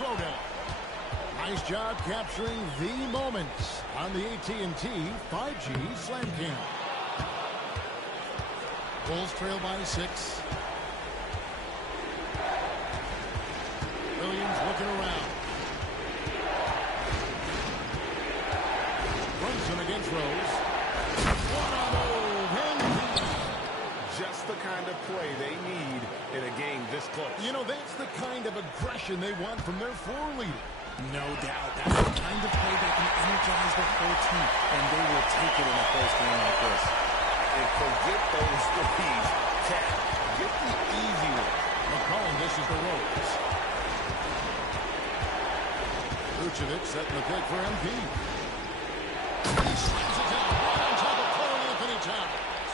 throwdown. Nice job capturing the moments on the AT&T 5G Slam Cam. Bulls trail by 6. Williams looking around. Brunson against Rose. What a move! Just the kind of play they need in a game this close. You know, that's the kind of aggression they want from their floor leader. No doubt. That's the kind of play that can energize the whole team, and they will take it in a close game like this. And forget those threes. Cat, get the easy one. McCollum dishes the Rose. Vucevic setting the pick for MP. He slams it down right on top of Karl-Anthony Towns.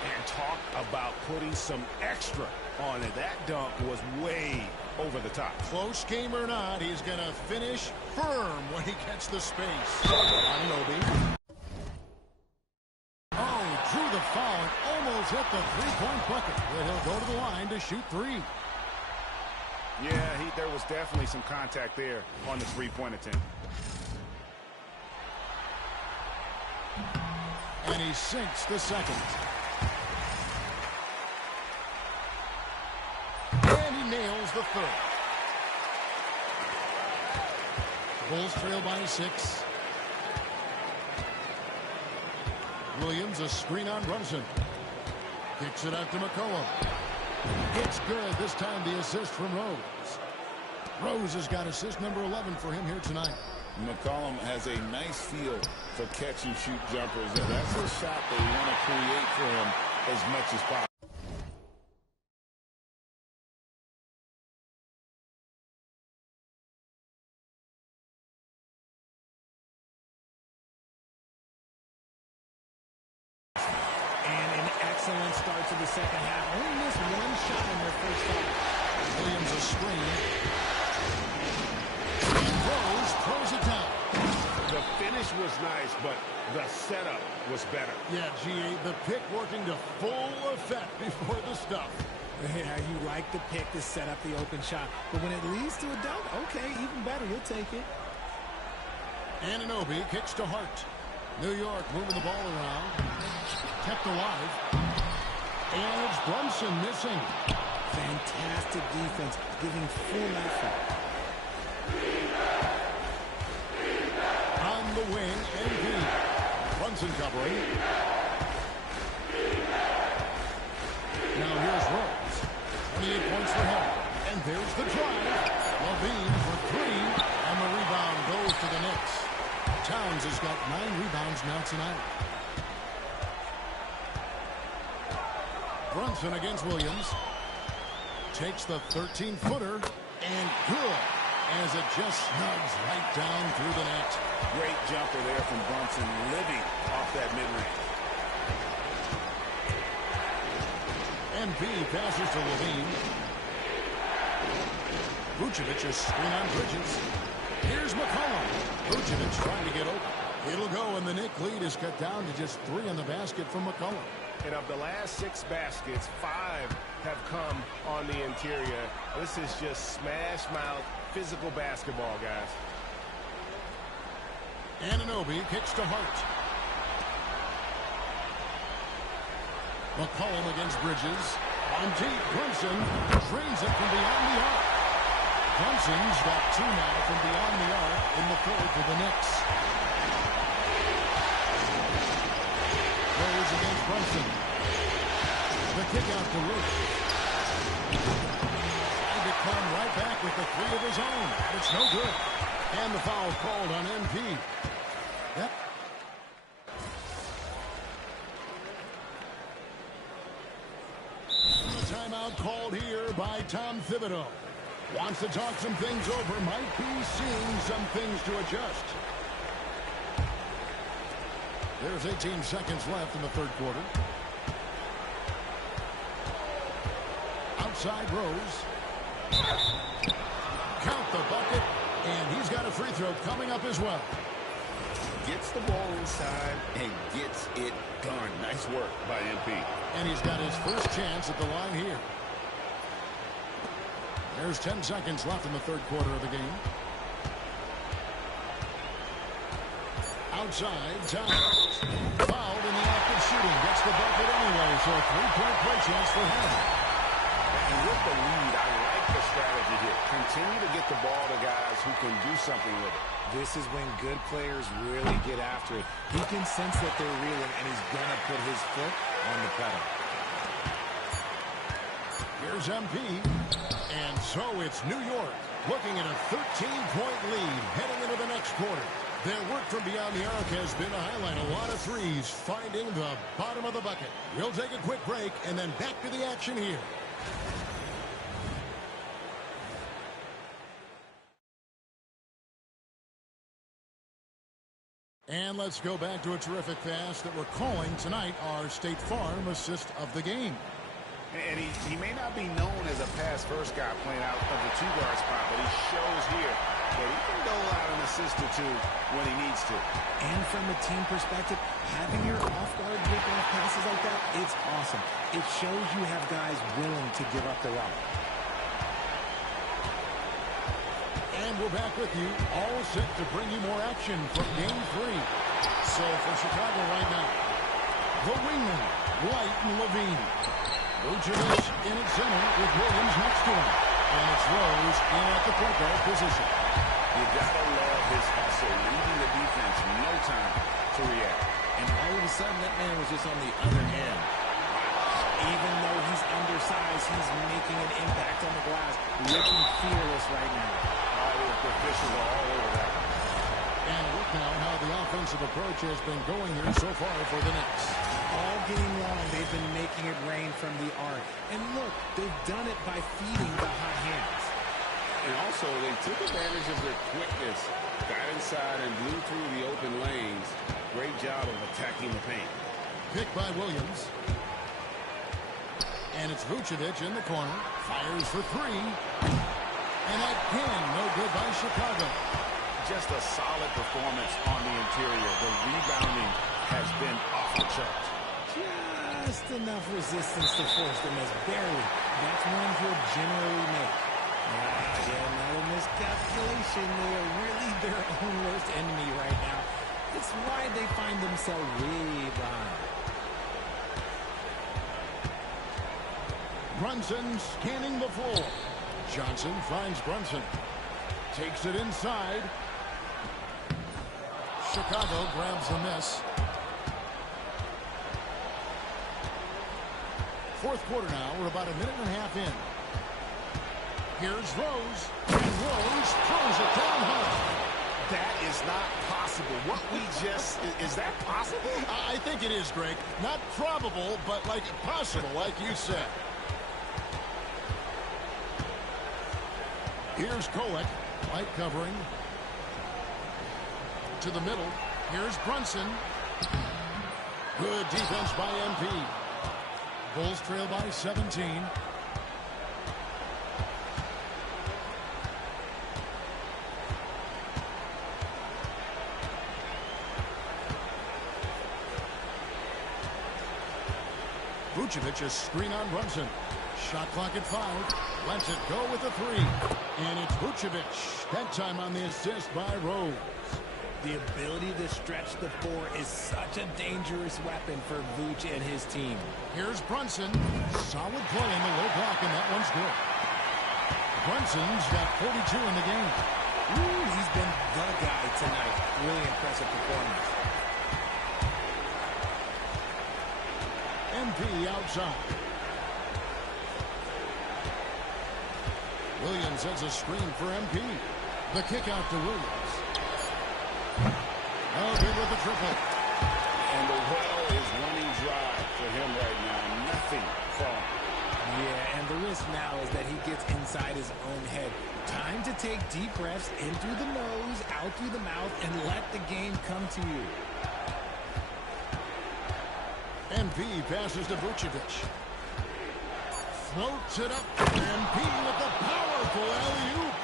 And talk about putting some extra on it. That dunk was way over the top. Close game or not, he's going to finish firm when he gets the space. Anunoby. Oh, drew the foul and almost hit the three-point bucket. But he'll go to the line to shoot 3. Yeah, there was definitely some contact there on the three-point attempt. And he sinks the second. And he nails the third. Bulls trail by 6. Williams, a screen on Brunson. Kicks it out to McCollum. It's good. This time the assist from Rose. Rose has got assist number 11 for him here tonight. McCollum has a nice feel for catch-and-shoot jumpers. That's a shot they want to create for him as much as possible. Excellent start to the second half. Only missed one shot in their first half. Williams a screen. And Rose throws it down. The finish was nice, but the setup was better. Yeah, GA, the pick working to full effect before the stuff. Yeah, you like the pick to set up the open shot. But when it leads to a dunk, okay, even better. You'll take it. Anunoby kicks to Hart. New York moving the ball around. Kept alive. And it's Brunson missing. Fantastic defense, giving full effort. On the wing, NP. Brunson covering. Now here's Rose. 28 points for him. And there's the drive. Levine for 3. And the rebound goes to the Knicks. Towns has got 9 rebounds now tonight. Brunson against Williams. Takes the 13-footer. And good. As it just snugs right down through the net. Great jumper there from Brunson, living off that mid-range. MP passes to Levine. Vucevic is screen on Bridges. Here's McCollum. Vucevic trying to get open. It'll go, and the Knick lead is cut down to just 3 on the basket from McCollum. And of the last 6 baskets, 5 have come on the interior. This is just smash mouth physical basketball, guys. Anunoby kicks to Hart. McCollum against Bridges. On deep, Brunson drains it from beyond the arc. Brunson's got 2 now from beyond the arc in the third for the Knicks. Rose against Brunson. The kick out to Rose. Trying to come right back with the 3 of his own. It's no good. And the foul called on MP. Yep. The timeout called here by Tom Thibodeau. Wants to talk some things over. Might be seeing some things to adjust. There's 18 seconds left in the third quarter. Outside Rose. Count the bucket. And he's got a free throw coming up as well. Gets the ball inside and gets it done. Nice work by MP. And he's got his first chance at the line here. There's 10 seconds left in the third quarter of the game. Outside, Towns. Fouled in the act of shooting. Gets the bucket anyway, so a three-point play chance for him. And with the lead, I like the strategy here. Continue to get the ball to guys who can do something with it. This is when good players really get after it. He can sense that they're reeling, and he's going to put his foot on the pedal. Here's MP. And so it's New York looking at a 13-point lead heading into the next quarter. Their work from beyond the arc has been a highlight. A lot of threes finding the bottom of the bucket. We'll take a quick break and then back to the action here. And let's go back to a terrific pass that we're calling tonight our State Farm assist of the game. And he may not be known as a pass-first guy playing out of the two-guard spot, but he shows here that he can dole out an assist or two when he needs to. And from a team perspective, having your off-guard rip-off passes like that, it's awesome. It shows you have guys willing to give up the rock. And we're back with you, all set to bring you more action from Game 3. So for Chicago right now, the wingman, White and Levine. Vucevic in at center with Williams next to him. And it's Rose in at the point guard position. You gotta love his hustle, leaving the defense no time to react. And all of a sudden, that man was just on the other end. Even though he's undersized, he's making an impact on the glass. Looking fearless right now. The officials are all over that. And look now how the offensive approach has been going here so far for the Knicks. All game long, they've been making it rain from the arc. And look, they've done it by feeding the hot hands. And also, they took advantage of their quickness, got inside and blew through the open lanes. Great job of attacking the paint. Picked by Williams. And it's Vucevic in the corner. Fires for three. And again, no good by Chicago. Just a solid performance on the interior. The rebounding has been off the charts. Just enough resistance to force them as barely. That's one he'll generally make. Yeah, another miscalculation. They are really their own worst enemy right now. It's why they find themselves way behind. Brunson scanning the floor. Johnson finds Brunson. Takes it inside. Chicago grabs the miss. Fourth quarter now. We're about a minute and a half in. Here's Rose. And Rose throws it down high. That is not possible. What we just... Is that possible? I think it is, Greg. Not probable, but like possible, like you said. Here's Kolek. Light covering. To the middle. Here's Brunson. Good defense by MP. Bulls trail by 17. Vucevic is screen on Brunson. Shot clock at 5. Lets it go with the three. And it's Vucevic. That time on the assist by Rose. The ability to stretch the four is such a dangerous weapon for Vuce and his team. Here's Brunson. Solid play in the low block, and that one's good. Brunson's got 42 in the game. Ooh, he's been the guy tonight. Really impressive performance. MP outside. Williams sets a screen for MP. The kick out to Williams. Oh, good with the triple. And the well is running dry for him right now. Nothing falling. Yeah, and the risk now is that he gets inside his own head. Time to take deep breaths in through the nose, out through the mouth, and let the game come to you. MP passes to Vucevic. Floats it up. MP with the powerful alley-oop.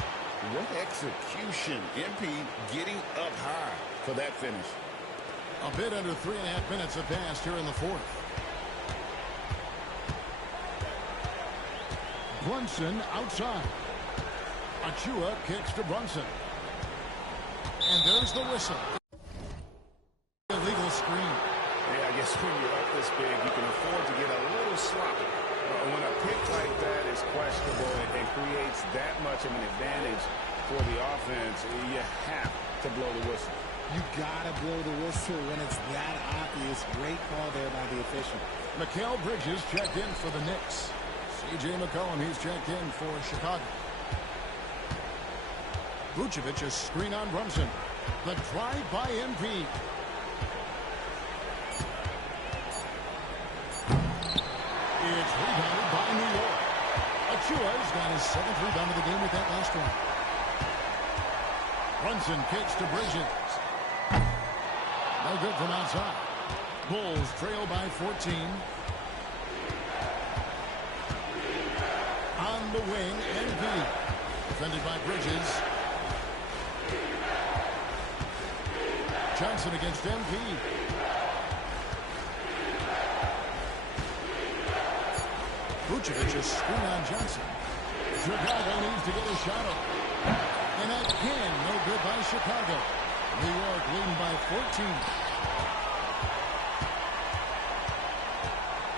What execution. MP getting up high for that finish. A bit under 3.5 minutes have passed here in the fourth. Brunson outside. Achua kicks to Brunson. And there's the whistle. Illegal screen. Yeah, I guess when you're up this big, you can afford to get a little sloppy. When a pick like that is questionable and creates that much of an advantage for the offense, you have to blow the whistle. You gotta blow the whistle when it's that obvious. Great call there by the official. Mikal Bridges checked in for the Knicks. C.J. McCollum, he's checked in for Chicago. Vucevic, a screen on Brunson. The drive by MP. It's rebounded by New York. Achua's got his 7th rebound of the game with that last one. Brunson kicks to Bridges. No good from outside. Bulls trail by 14. On the wing, NB. Defended by Bridges. Johnson against MP. Vucevic is screen on Johnson. Chicago needs to get a shot up. And again, no good by Chicago. New York leading by 14.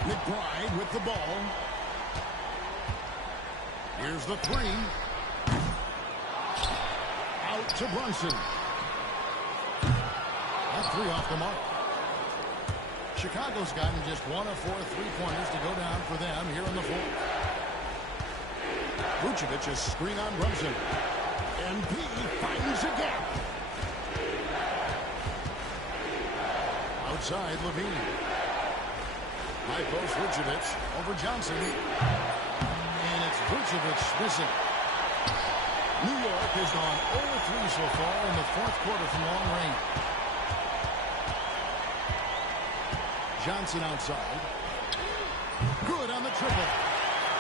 McBride with the ball. Here's the three. Out to Brunson. That three off the mark. Chicago's gotten just 1 of 4 3-pointers to go down for them here in the fourth. Vucevic is screen on Brunson. MP finds a gap. Outside, Levine. High post, Vucevic over Johnson. And it's Vucevic missing. New York has gone 0-3 so far in the fourth quarter from long range. Johnson outside. Good on the triple.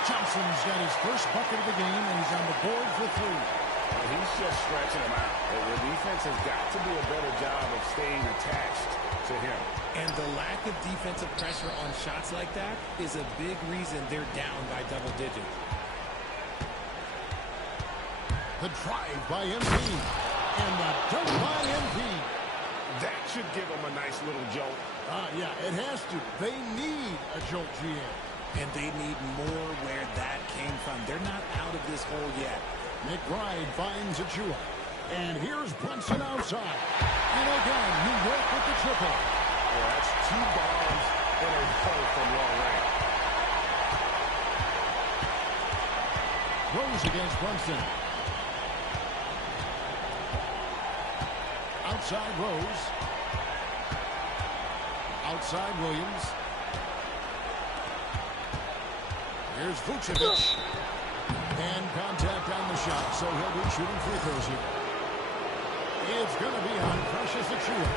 Johnson's got his first bucket of the game, and he's on the board for 3. He's just stretching him out. The defense has got to do a better job of staying attached to him. And the lack of defensive pressure on shots like that is a big reason they're down by double digits. The drive by MP. And the dunk by MP. That should give them a nice little jolt. Yeah, it has to. They need a jolt, GM. And they need more where that came from. They're not out of this hole yet. McBride finds Achua. And here's Brunson outside. And again, New York with the triple. Well, that's 2 bombs in a row from long range. Rose against Brunson. Outside Rose. Outside Williams. Here's Vucevic. And contact on the shot, so he'll be shooting free throws here. It's going to be on Precious Achua.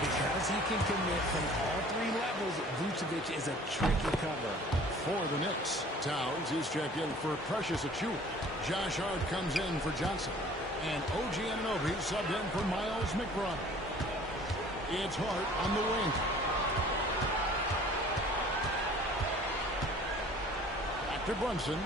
Because he can commit from all 3 levels, Vucevic is a tricky cover. For the Knicks, Towns is checked in for Precious Achua. Josh Hart comes in for Johnson. And OG Anunoby subbed in for Miles McBride. It's Hart on the wing. Back to Brunson.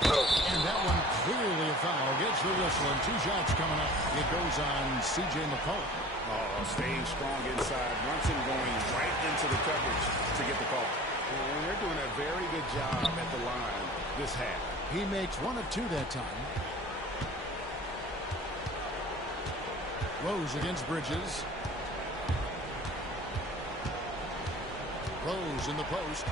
And that one clearly a foul. Gets the whistle, and 2 shots coming up. It goes on C.J. McCollum. Oh, staying strong inside. Brunson going right into the coverage to get the call. And they're doing a very good job at the line this half. He makes 1 of 2 that time. Rose against Bridges. Rose in the post.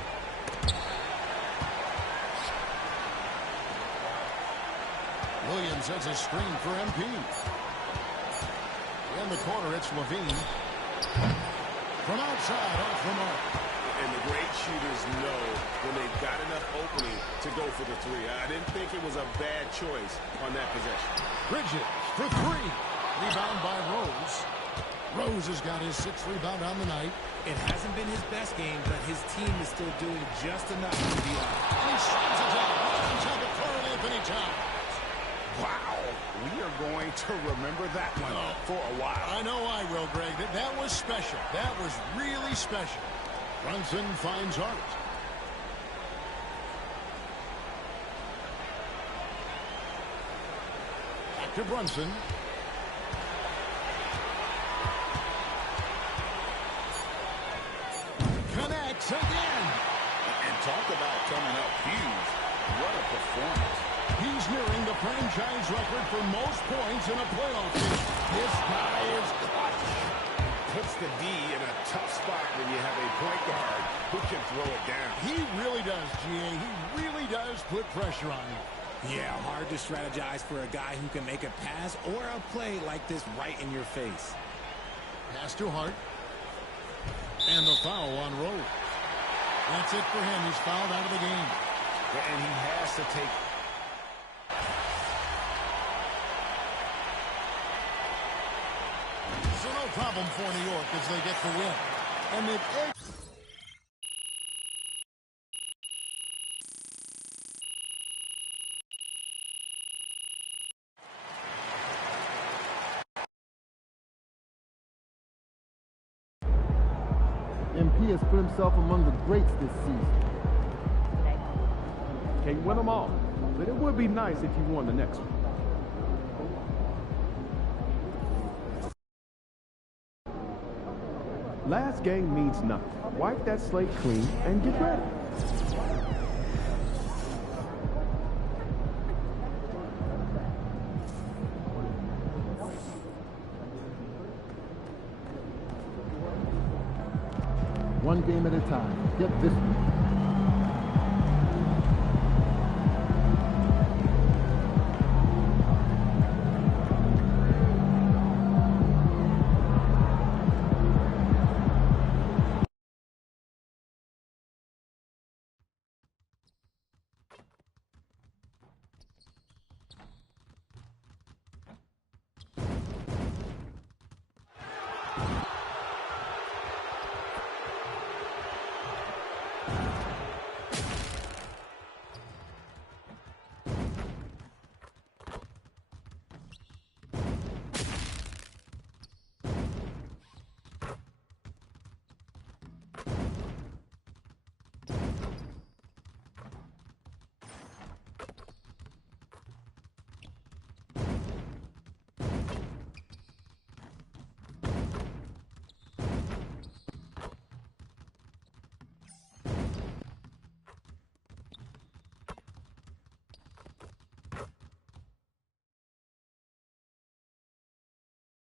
Williams has a screen for MP. In the corner, it's Levine. From outside, off the mark. And the great shooters know when they've got enough opening to go for the 3. I didn't think it was a bad choice on that possession. Bridges for 3. Rebound by Rose. Rose has got his 6th rebound on the night. It hasn't been his best game, but his team is still doing just enough to be up. And he slams it down. On top of Carl Anthony Towns. Wow. We are going to remember that one for a while. I know I will, Greg. That was special. That was really special. Brunson finds Hart. to Brunson. Connects again. And talk about coming up huge. What a performance. He's nearing the franchise record for most points in a playoff game. This guy is clutch. Puts the D in a tough spot when you have a point guard who can throw it down. He really does, GA. He really does put pressure on you. Yeah, hard to strategize for a guy who can make a pass or a play like this right in your face. Pass to Hart. And the foul on Rose. That's it for him. He's fouled out of the game. Yeah, and he has to take... So no problem for New York as they get the win. And they've... MP has put himself among the greats this season. Can't win them all, but it would be nice if you won the next one. Last game means nothing. Wipe that slate clean and get ready. One game at a time. Get this one.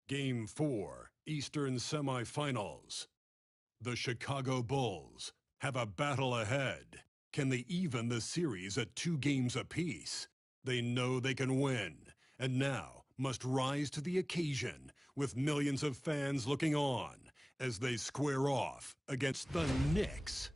Game 4, Eastern Semifinals. The Chicago Bulls have a battle ahead. Can they even the series at 2 games apiece? They know they can win, and now must rise to the occasion with millions of fans looking on as they square off against the Knicks.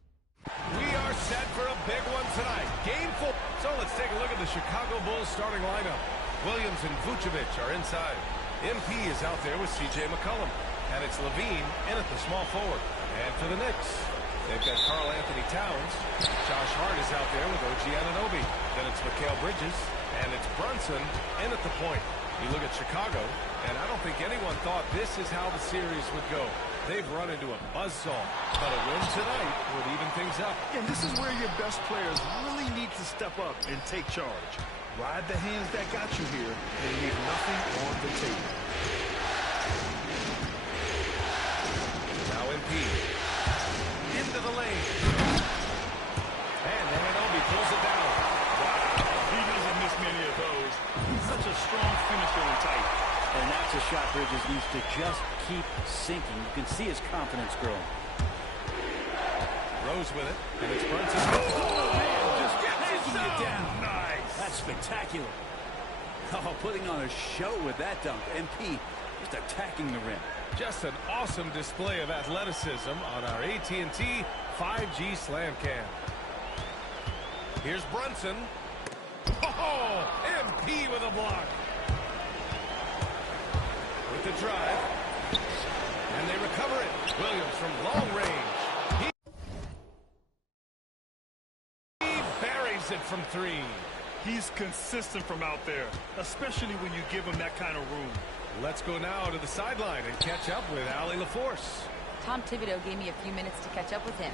We are set for a big one tonight. Game 4. So let's take a look at the Chicago Bulls starting lineup. Williams and Vucevic are inside. MP is out there with C.J. McCollum. And it's Levine in at the small forward. And for the Knicks, they've got Karl Anthony Towns. Josh Hart is out there with OG Anunoby. Then it's Mikal Bridges. And it's Brunson in at the point. You look at Chicago, and I don't think anyone thought this is how the series would go. They've run into a buzzsaw. But a win tonight would even things up. And this is where your best players really need to step up and take charge. Ride the hands that got you here and leave nothing on the table. Now MP. Into the lane. And Anunoby pulls it down. Wow, he doesn't miss many of those. He's such a strong finisher and tight. And that's a shot Bridges needs to just keep sinking. You can see his confidence growing. Rose with it. And it's Brunson. Oh, man, just taking it down. Nice. That's spectacular. Oh, putting on a show with that dunk. MP just attacking the rim. Just an awesome display of athleticism on our AT&T 5G Slam Cam. Here's Brunson. Oh, MP with a block. With the drive. And they recover it. Williams from long range. He buries it from 3. He's consistent from out there, especially when you give him that kind of room. Let's go now to the sideline and catch up with Allie LaForce. Tom Thibodeau gave me a few minutes to catch up with him.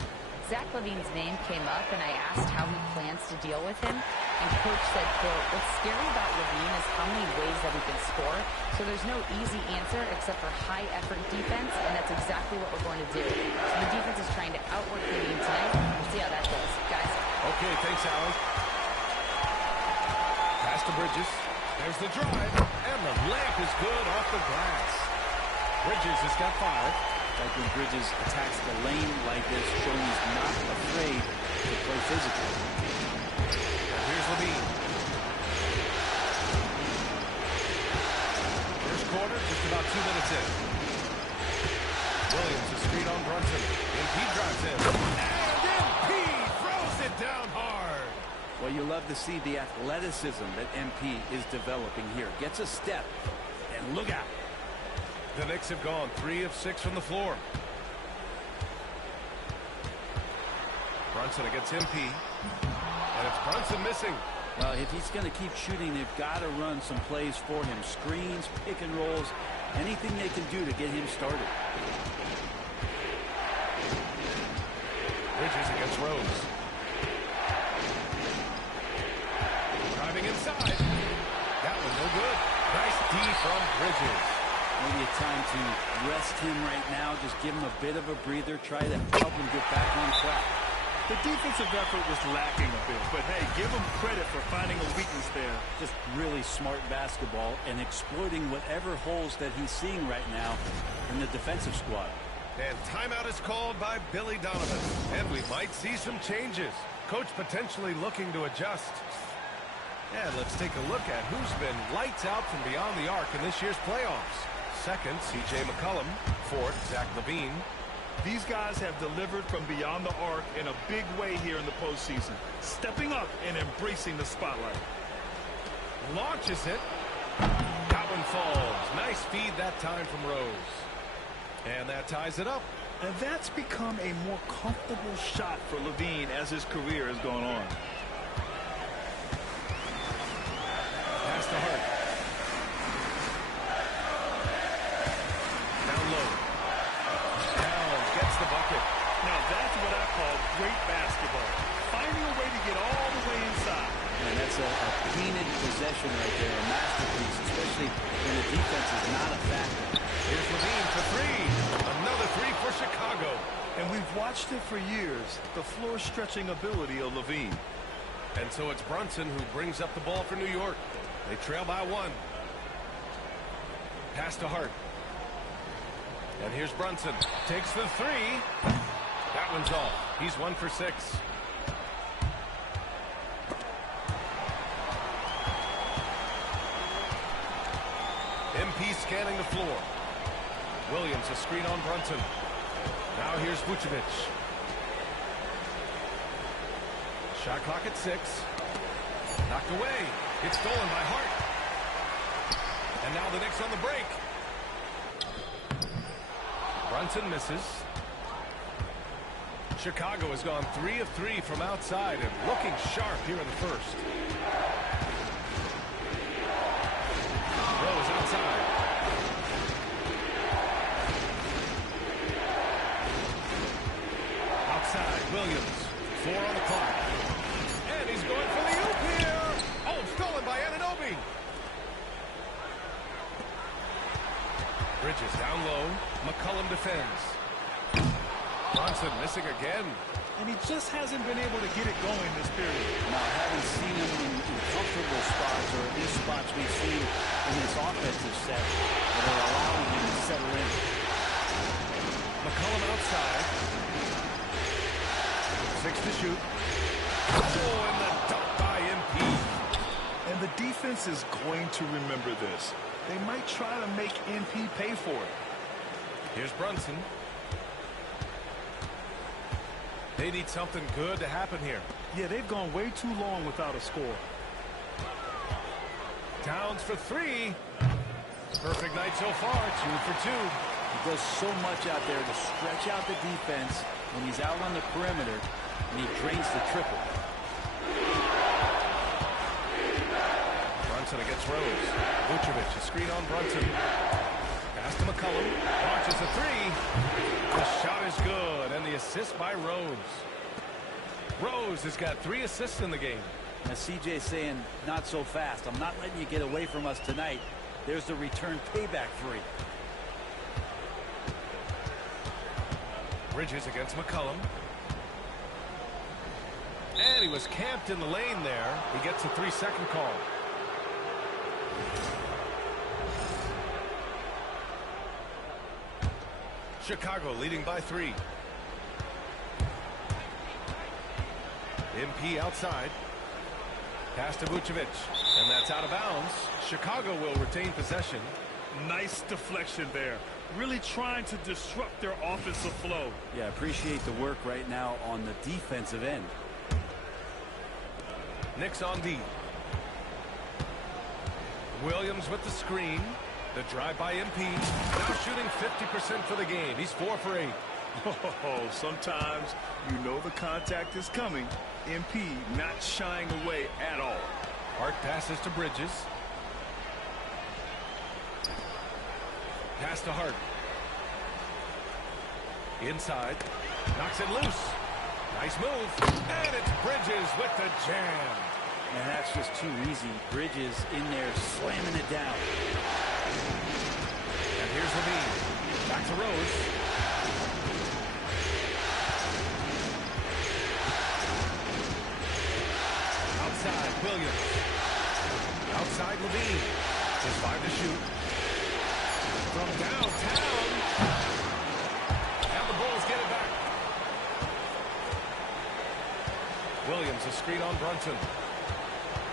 Zach LaVine's name came up, and I asked how he plans to deal with him. And Coach said, quote, "What's scary about LaVine is how many ways that he can score. So there's no easy answer except for high-effort defense, and that's exactly what we're going to do." So the defense is trying to outwork LaVine tonight. We'll see how that goes, guys. Okay, thanks, Allie. Pass to Bridges. There's the drive, and the layup is good off the glass. Bridges has got 5. Like when Bridges attacks the lane like this, showing he's not afraid to play physically. Here's LaVine. First quarter, just about 2 minutes in. Williams is screen on Brunson. MP drives in. And MP throws it down hard. Well, you love to see the athleticism that MP is developing here. Gets a step, and look out. The Knicks have gone 3 of 6 from the floor. Brunson against MP. And it's Brunson missing. Well, if he's going to keep shooting, they've got to run some plays for him. Screens, pick and rolls, anything they can do to get him started. Bridges against Rose. Driving inside. That one no good. Nice D from Bridges. Maybe a time to rest him right now. Just give him a bit of a breather. Try to help him get back on track. The defensive effort was lacking a bit, but hey, give him credit for finding a weakness there. Just really smart basketball and exploiting whatever holes that he's seeing right now in the defensive squad. And timeout is called by Billy Donovan. And we might see some changes. Coach potentially looking to adjust. And let's take a look at who's been lights out from beyond the arc in this year's playoffs. Second, C.J. McCollum. Fourth, Zach LaVine. These guys have delivered from beyond the arc in a big way here in the postseason, stepping up and embracing the spotlight. Launches it. That one falls. Nice feed that time from Rose. And that ties it up. And that's become a more comfortable shot for LaVine as his career has gone on. Pass to Hart. Down low. Towns gets the bucket. Now that's what I call great basketball. Finding a way to get all the way inside. And that's a painted possession right there, a masterpiece, especially when the defense is not a factor. Here's LaVine for 3. Another 3 for Chicago. And we've watched it for years, the floor-stretching ability of LaVine. And so it's Brunson who brings up the ball for New York. They trail by 1. Pass to Hart. And here's Brunson. Takes the 3. That one's off. He's 1 for 6. MP scanning the floor. Williams a screen on Brunson. Now here's Vucevic. Shot clock at 6. Knocked away. It's stolen by Hart. And now the Knicks on the break. Brunson misses. Chicago has gone 3 of 3 from outside and looking sharp here in the first. Rose outside. Outside, Williams. 4 on the clock. And he's going for the oop here. Oh, stolen by Anunoby. Bridges down low. McCollum defends. Brunson missing again. And he just hasn't been able to get it going this period. Now, haven't seen him in comfortable spots, or at least spots we've seen in this offensive set that are allowing him to settle in. McCollum outside. 6 to shoot. Oh, and the dunk by MP. And the defense is going to remember this. They might try to make MP pay for it. Here's Brunson. They need something good to happen here. Yeah, they've gone way too long without a score. Towns for 3. Perfect night so far. 2 for 2. He does so much out there to stretch out the defense when he's out on the perimeter, and he drains the triple. Brunson against Rose. Vucevic, a screen on Brunson. Pass to McCollum. McCollum launches a three. The shot is good, and the assist by Rose. Rose has got 3 assists in the game. Now CJ saying, not so fast. I'm not letting you get away from us tonight. There's the return payback 3. Bridges against McCollum. And he was camped in the lane there. He gets a 3-second call. Chicago leading by 3. MP outside. Pass to Vucevic. And that's out of bounds. Chicago will retain possession. Nice deflection there. Really trying to disrupt their offensive flow. Yeah, appreciate the work right now on the defensive end. Knicks on D. Williams with the screen. The drive by MP. Now shooting 50% for the game. He's 4 for 8. Oh, sometimes you know the contact is coming. MP not shying away at all. Hart passes to Bridges. Pass to Hart. Inside. Knocks it loose. Nice move. And it's Bridges with the jam. And that's just too easy. Bridges in there slamming it down. And here's Levine. Back to Rose. Outside, Williams. Outside, Levine. Just 5 to shoot. From downtown. And the Bulls get it back. Williams, a screen on Brunson.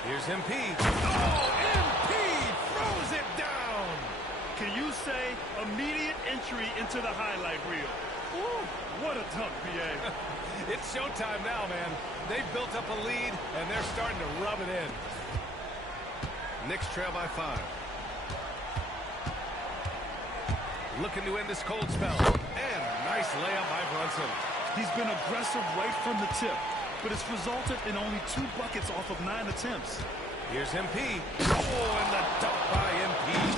Here's MP. Oh, MP throws it down. Can you say immediate entry into the highlight reel? Ooh, what a dunk, BA. It's showtime now, man. They've built up a lead, and they're starting to rub it in. Knicks trail by 5. Looking to end this cold spell. And a nice layup by Brunson. He's been aggressive right from the tip, but it's resulted in only 2 buckets off of 9 attempts. Here's MP. Oh, and the dunk by MP.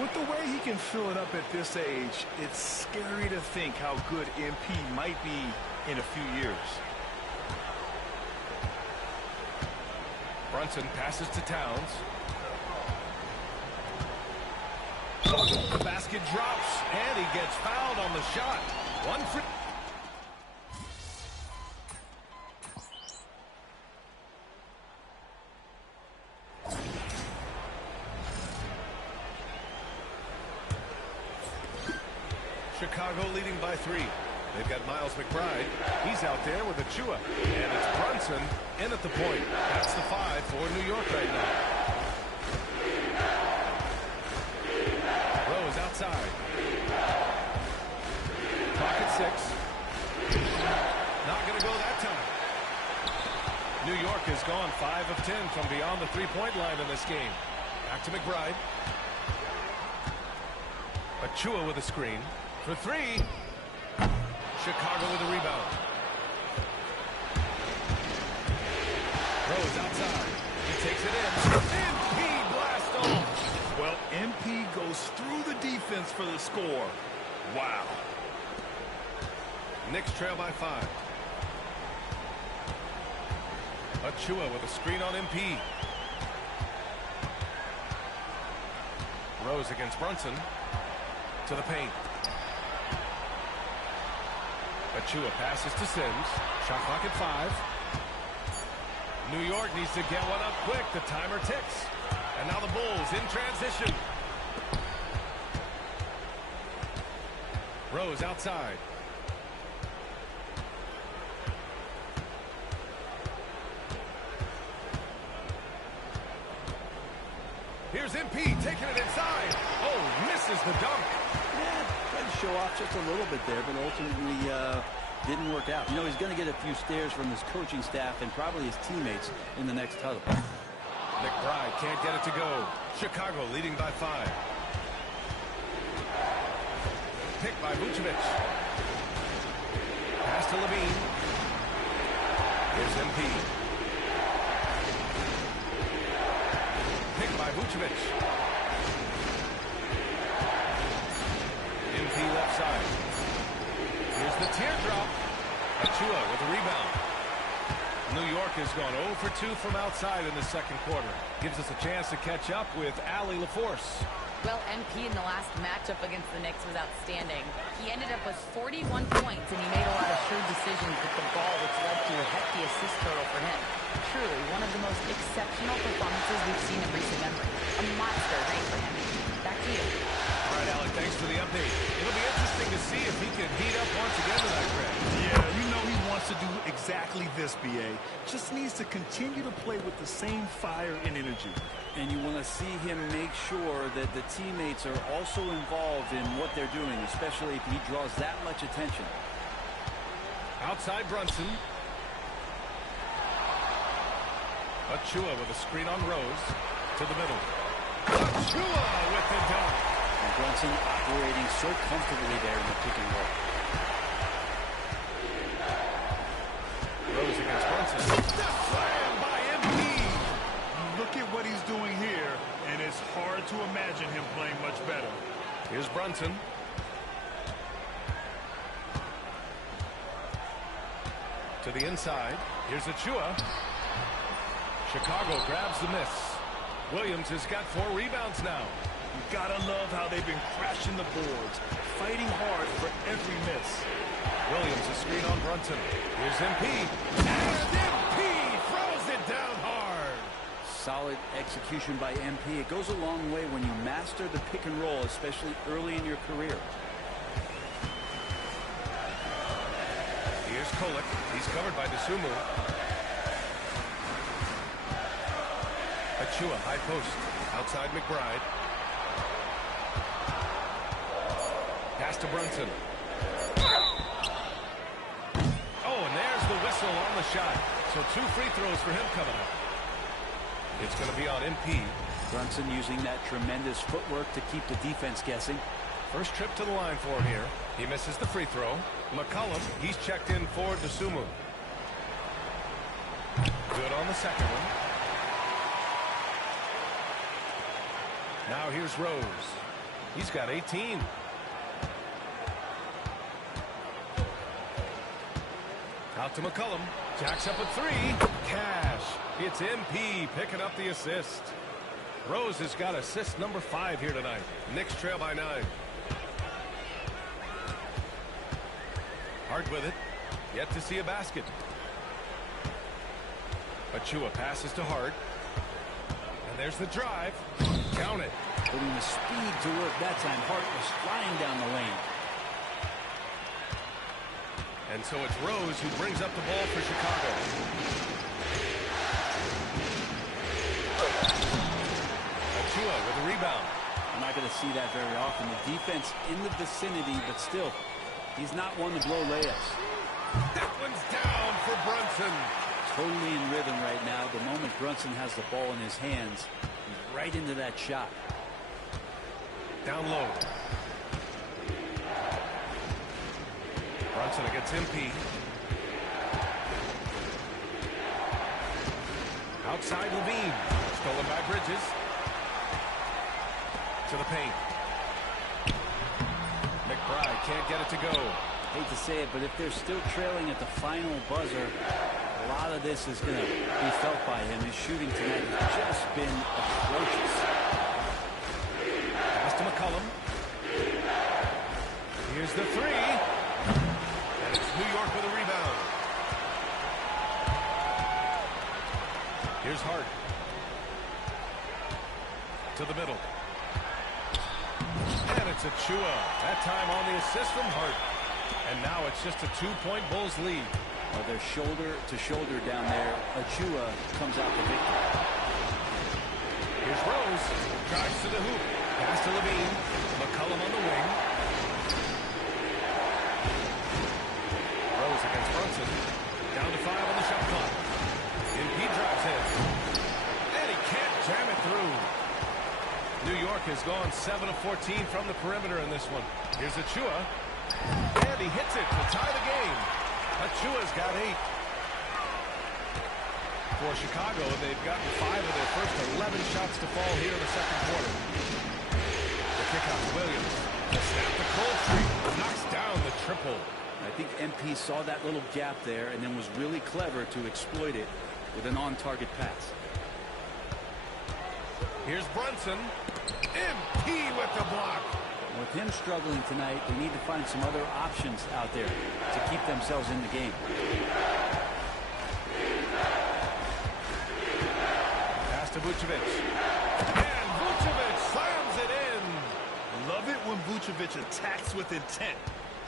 With the way he can fill it up at this age, it's scary to think how good MP might be in a few years. Brunson passes to Towns. The basket drops, and he gets fouled on the shot. 1 free. Chicago leading by 3. They've got Miles McBride. He's out there with Achua. And it's Brunson in at the point. That's the 5 for New York right now. Rose outside. Clock at 6. Not going to go that time. New York has gone 5 of 10 from beyond the three-point line in this game. Back to McBride. Achua with a screen. For 3. Chicago with a rebound. Rose outside. He takes it in. MP blast off. Well, MP goes through the defense for the score. Wow. Knicks trail by 5. Achua with a screen on MP. Rose against Brunson. To the paint. Achua passes to Sims. Shot clock at 5. New York needs to get one up quick. The timer ticks. And now the Bulls in transition. Rose outside. Here's MP taking it inside. Oh, misses the dunk. Yeah, tried to show off just a little bit there, but ultimately didn't work out. You know, he's going to get a few stares from his coaching staff and probably his teammates in the next huddle. McBride can't get it to go. Chicago leading by 5. Picked by Vucevic. Pass to Levine. Here's MP. Picked by Vucevic. the teardrop. Achua with the rebound. New York has gone 0 for 2 from outside in the second quarter. Gives us a chance to catch up with Allie LaForce. Well, MP in the last matchup against the Knicks was outstanding. He ended up with 41 points, and he made a lot of shrewd decisions with the ball, which led to a hefty assist total for him. Truly, one of the most exceptional performances we've seen in recent memory. A monster night for him. Back to you. All right, Alec, thanks for the update. It'll be interesting to see if he can heat up once again tonight, Greg. Yeah, you know he wants to do exactly this, B.A. Just needs to continue to play with the same fire and energy. And you want to see him make sure that the teammates are also involved in what they're doing, especially if he draws that much attention. Outside Brunson. Achua with a screen on Rose. To the middle. Achua with the dunk. And Brunson operating so comfortably there in the pick and roll. Rose against Brunson. Slam by MP. Look at what he's doing here, and it's hard to imagine him playing much better. Here's Brunson. To the inside. Here's Achua. Chicago grabs the miss. Williams has got 4 rebounds now. You gotta love how they've been crashing the boards, fighting hard for every miss. Williams a screen on Brunson. Here's MP. And MP throws it down hard. Solid execution by MP. It goes a long way when you master the pick and roll, especially early in your career. Here's Kolek. He's covered by Dosunmu. Achua, high post. Outside McBride. Pass to Brunson. Oh, and there's the whistle on the shot. So 2 free throws for him coming up. It's going to be on MP. Brunson using that tremendous footwork to keep the defense guessing. First trip to the line for him here. He misses the free throw. McCollum, he's checked in for Dosunmu. Good on the second one. Now here's Rose. He's got 18. Out to McCollum. Jacks up a 3. Cash. It's MP picking up the assist. Rose has got assist number 5 here tonight. Knicks trail by 9. Hart with it. Yet to see a basket. Achua passes to Hart. And there's the drive. Count it. Putting the speed to work that time. Hart was flying down the lane. And so it's Rose who brings up the ball for Chicago. Achua with a rebound. I'm not going to see that very often. The defense in the vicinity, but still, he's not one to blow layups. That one's down for Brunson. Totally in rhythm right now. The moment Brunson has the ball in his hands, he's right into that shot. Down low. Brunson against MP. Outside Levine. Stolen by Bridges. To the paint. McBride can't get it to go. Hate to say it, but if they're still trailing at the final buzzer, a lot of this is going to be felt by him. His shooting tonight has just been atrocious. Pass to McCollum. Here's the 3. And it's New York with a rebound. Here's Hart. To the middle. And it's Achua. That time on the assist from Hart. And now it's just a 2-point Bulls lead. Well, they're shoulder to shoulder down there. Achua comes out the victor. Here's Rose. Drives to the hoop. Pass to Levine. McCollum on the wing. Rose against Brunson. Down to 5 on the shot clock. MP drives in. And he can't jam it through. New York has gone 7 of 14 from the perimeter in this one. Here's Achua. And he hits it to tie the game. Achua's got 8. For Chicago, they've gotten 5 of their first 11 shots to fall here in the second quarter. The kick out to Williams. The snap to Coldstream. Knocks down the triple. I think MP saw that little gap there and then was really clever to exploit it with an on-target pass. Here's Brunson. MP with the block. With him struggling tonight, they need to find some other options out there to keep themselves in the game. Pass to Vucevic. And Vucevic slams it in. Love it when Vucevic attacks with intent.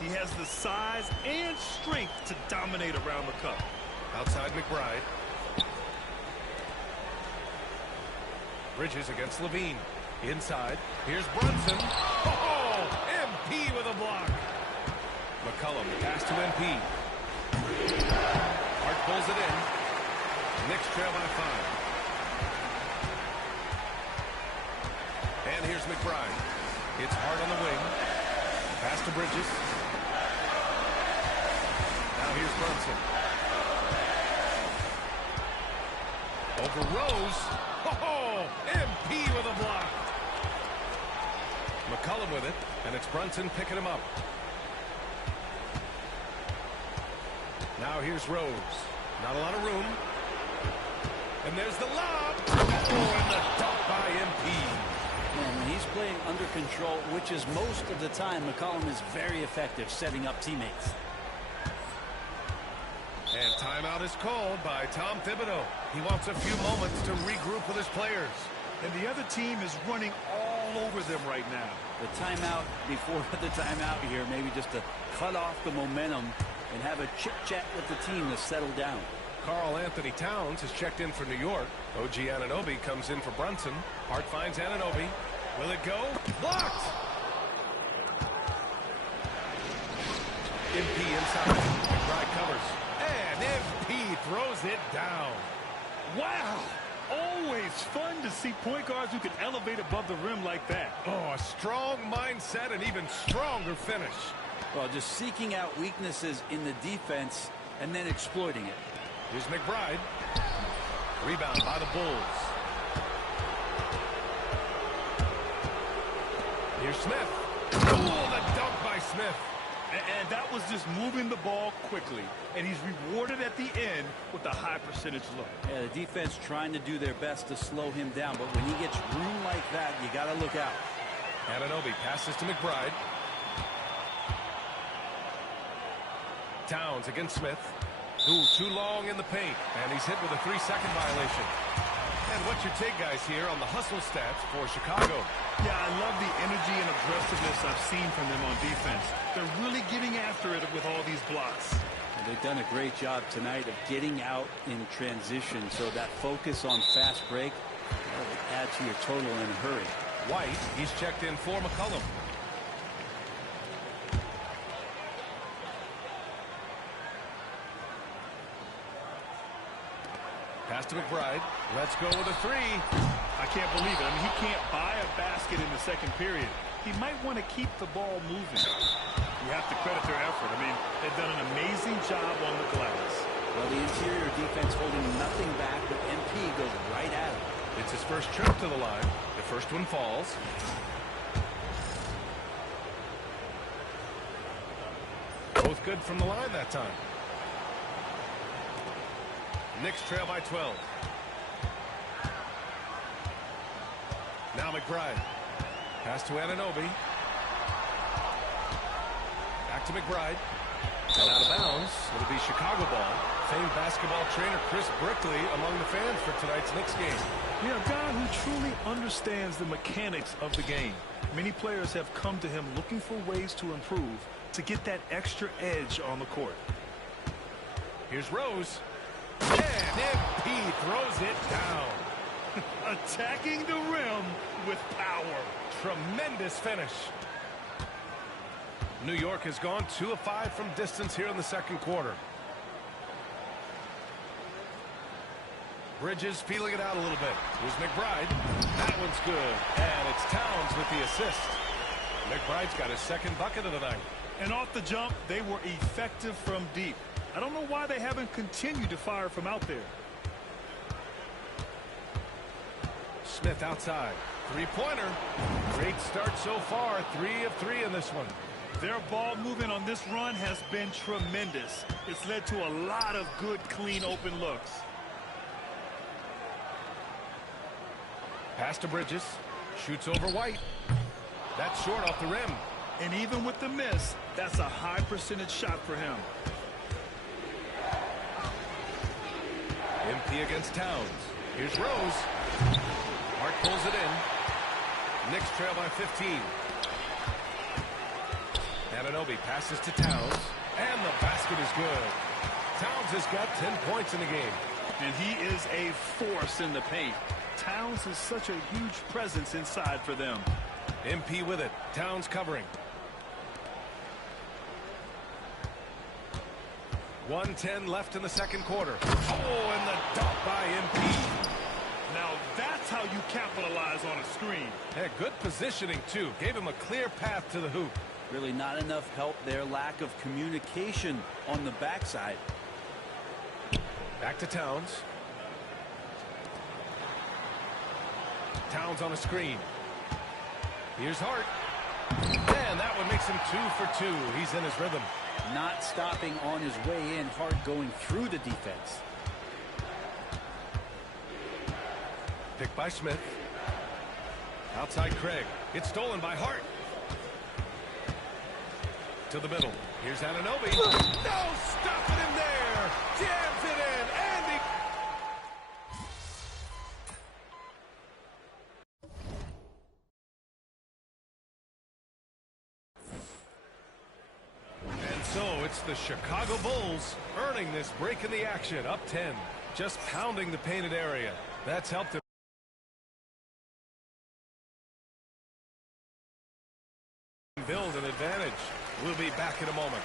He has the size and strength to dominate around the cup. Outside McBride. Bridges against Levine. Inside. Here's Brunson. Oh, MP with a block. McCollum, pass to MP. Hart pulls it in. Knicks trail by 5. And here's McBride. It's Hart on the wing. Pass to Bridges. Now here's Brunson. Over Rose. Oh, MP with a block. McCollum with it, and it's Brunson picking him up. Now here's Rose. Not a lot of room. And there's the lob. Oh, and the dunk by MP. And when he's playing under control, which is most of the time, McCollum is very effective setting up teammates. And timeout is called by Tom Thibodeau. He wants a few moments to regroup with his players. And the other team is running all over them right now. The timeout before the timeout here, maybe just to cut off the momentum and have a chit-chat with the team to settle down. Karl Anthony Towns has checked in for New York. OG Anunoby comes in for Brunson. Hart finds Anunoby. Will it go? Blocked! MP inside. McBride covers. And MP throws it down. Wow! Always fun to see point guards who can elevate above the rim like that. Oh, a strong mindset and even stronger finish. Well, just seeking out weaknesses in the defense and then exploiting it. Here's McBride. Rebound by the Bulls. Here's Smith. Oh, the dunk by Smith. And that was just moving the ball quickly. And he's rewarded at the end with a high percentage look. Yeah, the defense trying to do their best to slow him down. But when he gets room like that, you got to look out. Anunoby passes to McBride. Towns against Smith. Ooh, too long in the paint. And he's hit with a 3-second violation. And what's your take, guys, here on the hustle stats for Chicago? Yeah, I love the energy and aggressiveness I've seen from them on defense. They're really getting after it with all these blocks. And they've done a great job tonight of getting out in transition. So that focus on fast break will add to your total in a hurry. White, he's checked in for McCollum. Pass to McBride. Let's go with a 3. I can't believe it. I mean, he can't buy a basket in the second period. He might want to keep the ball moving. You have to credit their effort. I mean, they've done an amazing job on the glass. Well, the interior defense holding nothing back, but MP goes right at him. It's his first trip to the line. The first one falls. Both good from the line that time. Knicks trail by 12. Now McBride. Pass to Anunoby. Back to McBride. And out of bounds. It'll be Chicago ball. Famed basketball trainer Chris Brickley among the fans for tonight's Knicks game. Yeah, a guy who truly understands the mechanics of the game. Many players have come to him looking for ways to improve, to get that extra edge on the court. Here's Rose. And MP throws it down. Attacking the rim with power. Tremendous finish. New York has gone 2 of 5 from distance here in the second quarter. Bridges feeling it out a little bit. Here's McBride. That one's good. And it's Towns with the assist. McBride's got his second bucket of the night. And off the jump, they were effective from deep. I don't know why they haven't continued to fire from out there. Smith outside. Three-pointer. Great start so far. 3 of 3 in this one. Their ball movement on this run has been tremendous. It's led to a lot of good, clean, open looks. Pass to Bridges. Shoots over White. That's short off the rim. And even with the miss, that's a high percentage shot for him. MP against Towns. Here's Rose. Hart pulls it in. Knicks trail by 15. Anunoby passes to Towns. And the basket is good. Towns has got 10 points in the game. And he is a force in the paint. Towns is such a huge presence inside for them. MP with it. Towns covering. 1:10 left in the second quarter. Oh, and the dunk by MP. Now that's how you capitalize on a screen. Yeah, good positioning, too. Gave him a clear path to the hoop. Really not enough help there. Lack of communication on the backside. Back to Towns. Towns on a screen. Here's Hart. And that one makes him 2 for 2. He's in his rhythm. Not stopping on his way in. Hart going through the defense. Picked by Smith. Outside Craig. It's stolen by Hart. To the middle. Here's Anunoby. No stopping him there. Jams it in. And he... And so it's the Chicago Bulls earning this break in the action. Up 10. Just pounding the painted area. That's helped him build an advantage. We'll be back in a moment.